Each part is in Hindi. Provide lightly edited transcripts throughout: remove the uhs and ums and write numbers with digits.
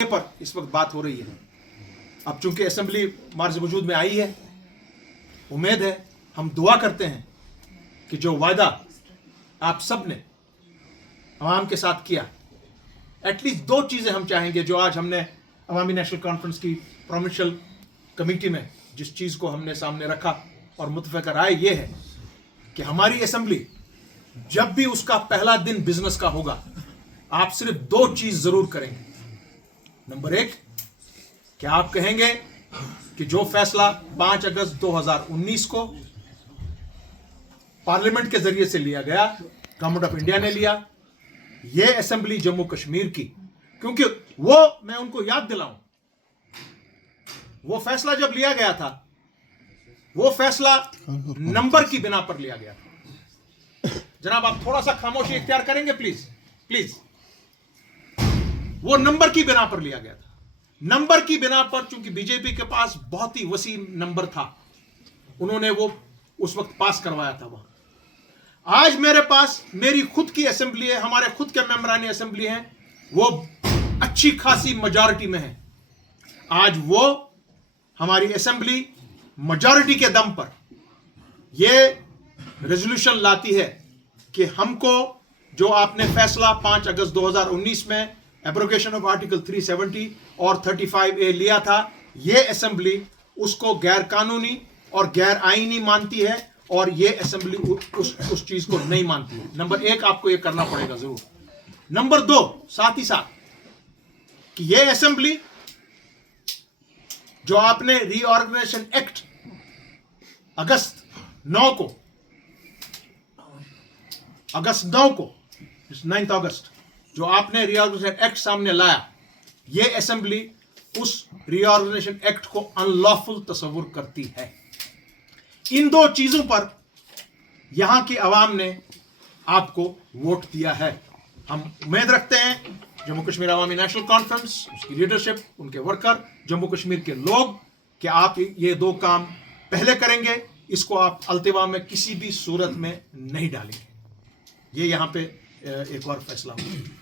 पर इस वक्त बात हो रही है। अब चूंकि असेंबली मार्ज वजूद में आई है, उम्मीद है, हम दुआ करते हैं कि जो वादा आप सब ने अवाम के साथ किया, एटलीस्ट दो चीज़ें हम चाहेंगे जो आज हमने अवामी नेशनल कॉन्फ्रेंस की प्रोविंशियल कमेटी में जिस चीज़ को हमने सामने रखा और मुतफ़क़ा राय ये है कि हमारी असेंबली जब भी उसका पहला दिन बिजनेस का होगा, आप सिर्फ दो चीज़ ज़रूर करेंगे। नंबर एक, क्या आप कहेंगे कि जो फैसला 5 अगस्त 2019 को पार्लियामेंट के जरिए से लिया गया, गवर्नमेंट ऑफ इंडिया ने लिया, यह असेंबली जम्मू कश्मीर की, क्योंकि वो मैं उनको याद दिलाऊं, वो फैसला जब लिया गया था, वो फैसला नंबर की बिना पर लिया गया था। जनाब, आप थोड़ा सा खामोशी इख्तियार करेंगे प्लीज प्लीज। वो नंबर की बिना पर लिया गया था। नंबर की बिना पर, चूंकि बीजेपी के पास बहुत ही वसी नंबर था, उन्होंने वो उस वक्त पास करवाया था। वहां आज मेरे पास मेरी खुद की असेंबली है, हमारे खुद के मेंबरान असेंबली हैं, वो अच्छी खासी मेजॉरिटी में है। आज वो हमारी असेंबली मेजॉरिटी के दम पर ये रेजोल्यूशन लाती है कि हमको जो आपने फैसला 5 अगस्त 2019 में एब्रोगेशन ऑफ आर्टिकल 370 और 35A लिया था, ये असेंबली उसको गैर कानूनी और गैर आईनी मानती है और ये असेंबली उस चीज को नहीं मानती है। नंबर एक, आपको ये करना पड़ेगा जरूर। नंबर दो, साथ ही साथ कि ये असेंबली जो आपने रीऑर्गेनाइजेशन एक्ट अगस्त 9 को 9 अगस्त जो आपने रीऑर्गेनाइजेशन एक्ट सामने लाया, ये असेंबली उस रीऑर्गेनाइजेशन एक्ट को अनलॉफुल तस्वुर करती है। इन दो चीजों पर यहां की आवाम ने आपको वोट दिया है। हम उम्मीद रखते हैं जम्मू कश्मीर अवामी नेशनल कॉन्फ्रेंस, उसकी लीडरशिप, उनके वर्कर, जम्मू कश्मीर के लोग, कि आप ये दो काम पहले करेंगे। इसको आप अल्तिवा में किसी भी सूरत में नहीं डालेंगे। ये यहां पे एक और फैसला हुआ।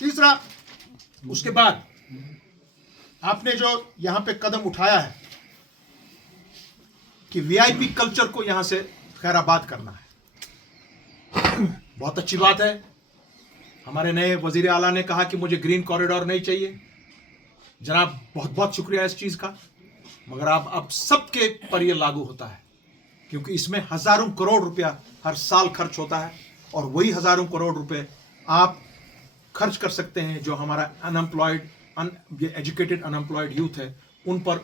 तीसरा, उसके बाद आपने जो यहां पे कदम उठाया है कि वीआईपी कल्चर को यहां से खैराबाद करना है, बहुत अच्छी बात है। हमारे नए वजीर आला ने कहा कि मुझे ग्रीन कॉरिडोर नहीं चाहिए। जनाब, बहुत बहुत शुक्रिया इस चीज का, मगर अब सबके पर यह लागू होता है, क्योंकि इसमें हजारों करोड़ रुपया हर साल खर्च होता है और वही हजारों करोड़ रुपए आप खर्च कर सकते हैं जो हमारा अनएम्प्लॉयड एजुकेटेड अनएम्प्लॉयड यूथ है, उन पर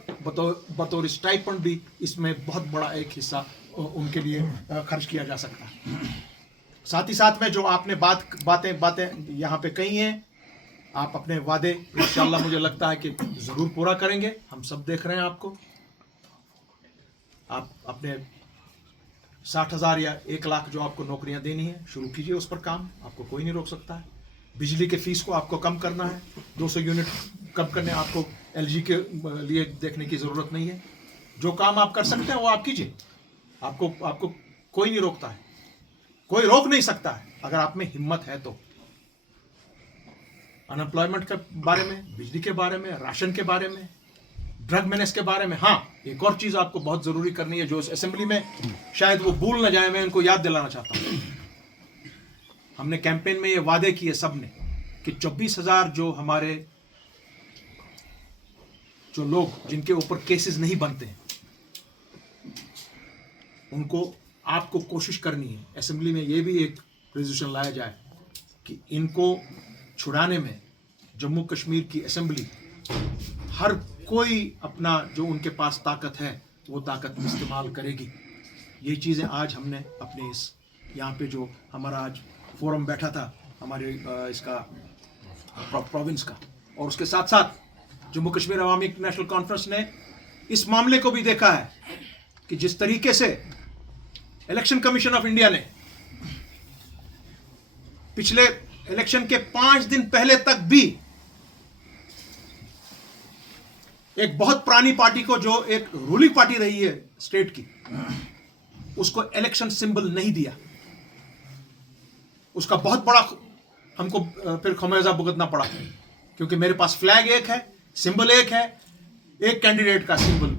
बतौर स्टाइपेंड भी इसमें बहुत बड़ा एक हिस्सा उनके लिए खर्च किया जा सकता है। साथ ही साथ में जो आपने बातें यहाँ पे कही हैं, आप अपने वादे इंशाअल्लाह मुझे लगता है कि ज़रूर पूरा करेंगे। हम सब देख रहे हैं आपको। आप अपने 60,000 या 1 लाख जो आपको नौकरियां देनी है, शुरू कीजिए उस पर काम, आपको कोई नहीं रोक सकता है। बिजली के फीस को आपको कम करना है, 200 यूनिट कम करने आपको एलजी के लिए देखने की ज़रूरत नहीं है। जो काम आप कर सकते हैं वो आप कीजिए, आपको कोई नहीं रोकता है, कोई रोक नहीं सकता है अगर आप में हिम्मत है तो। अनएम्प्लॉयमेंट के बारे में, बिजली के बारे में, राशन के बारे में, ड्रग मेनेस के बारे में। हाँ, एक और चीज़ आपको बहुत ज़रूरी करनी है जो इस असेंबली में शायद वो भूल न जाए, मैं उनको याद दिलाना चाहता हूँ। हमने कैंपेन में ये वादे किए सबने कि 24,000 जो हमारे जो लोग जिनके ऊपर केसेस नहीं बनते हैं, उनको आपको कोशिश करनी है असेंबली में ये भी एक रेजोल्यूशन लाया जाए कि इनको छुड़ाने में जम्मू कश्मीर की असेंबली हर कोई अपना जो उनके पास ताकत है वो ताकत इस्तेमाल करेगी। ये चीज़ें आज हमने अपने इस यहाँ पे जो हमारा आज फोरम बैठा था हमारे इसका प्रोविंस का, और उसके साथ साथ जम्मू कश्मीर अवामी नेशनल कॉन्फ्रेंस ने इस मामले को भी देखा है कि जिस तरीके से इलेक्शन कमीशन ऑफ इंडिया ने पिछले इलेक्शन के 5 दिन पहले तक भी एक बहुत पुरानी पार्टी को, जो एक रूलिंग पार्टी रही है स्टेट की, उसको इलेक्शन सिंबल नहीं दिया। उसका बहुत बड़ा हमको फिर खमेजा भुगतना पड़ा। क्योंकि मेरे पास फ्लैग एक है, सिंबल एक है, एक कैंडिडेट का सिंबल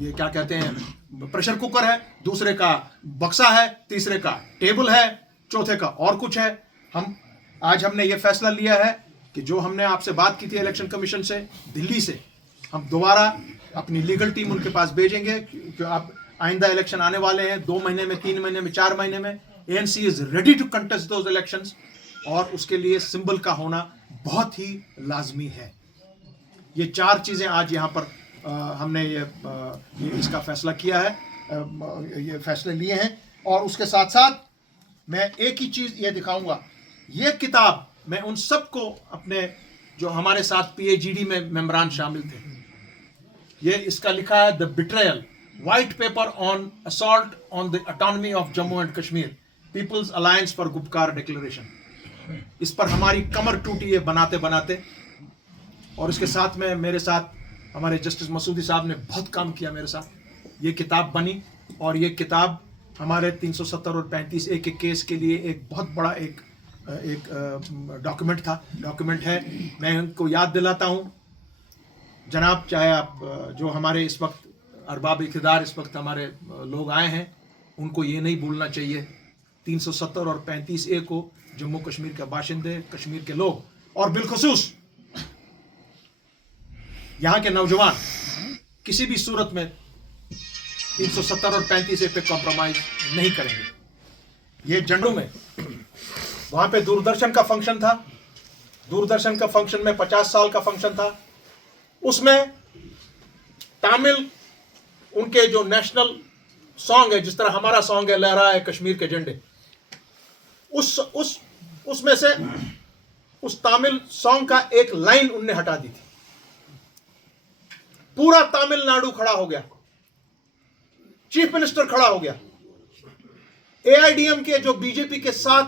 ये क्या कहते हैं प्रेशर कुकर है, दूसरे का बक्सा है, तीसरे का टेबल है, चौथे का और कुछ है। आज हमने ये फैसला लिया है कि जो हमने आपसे बात की थी इलेक्शन कमीशन से, दिल्ली से, हम दोबारा अपनी लीगल टीम उनके पास भेजेंगे क्योंकि आप आइंदा इलेक्शन आने वाले हैं 2 महीने में, 3 महीने में, 4 महीने में। ANC is ready to contest those elections और उसके लिए सिंबल का होना बहुत ही लाजमी है। ये 4 चीजें आज यहाँ पर हमने ये इसका फैसला किया है, ये फैसले लिए हैं। और उसके साथ साथ मैं एक ही चीज ये दिखाऊंगा, ये किताब मैं उन सबको अपने जो हमारे साथ PAGD में मेंबरान शामिल थे, ये इसका लिखा है the betrayal white paper on assault on the autonomy of Jammu and Kashmir, people's alliance for Gupkar declaration. इस पर हमारी कमर टूटी है बनाते बनाते। और इसके साथ में मेरे साथ हमारे जस्टिस मसूदी साहब ने बहुत काम किया मेरे साथ। ये किताब बनी और ये किताब हमारे 370 और 35A के केस के लिए एक बहुत बड़ा एक डॉक्यूमेंट है। मैं उनको याद दिलाता हूँ जनाब, चाहे आप जो हमारे इस वक्त अरबाब इक़्तिदार इस वक्त हमारे लोग आए हैं, उनको ये नहीं भूलना चाहिए 370 और 35A को जम्मू कश्मीर के बाशिंदे, कश्मीर के लोग और बिलखुसूस यहाँ के नौजवान किसी भी सूरत में 370 और 35A पे कॉम्प्रोमाइज नहीं करेंगे। ये जंडू में वहां पे दूरदर्शन का फंक्शन था, दूरदर्शन का फंक्शन में 50 साल का फंक्शन था। उसमें तमिल उनके जो नेशनल सॉन्ग है, जिस तरह हमारा सॉन्ग है लहरा है कश्मीर के झंडे, उसमें से उस तमिल सॉन्ग का एक लाइन उनने हटा दी थी। पूरा तमिलनाडु खड़ा हो गया, चीफ मिनिस्टर खड़ा हो गया, AIDM के जो BJP के साथ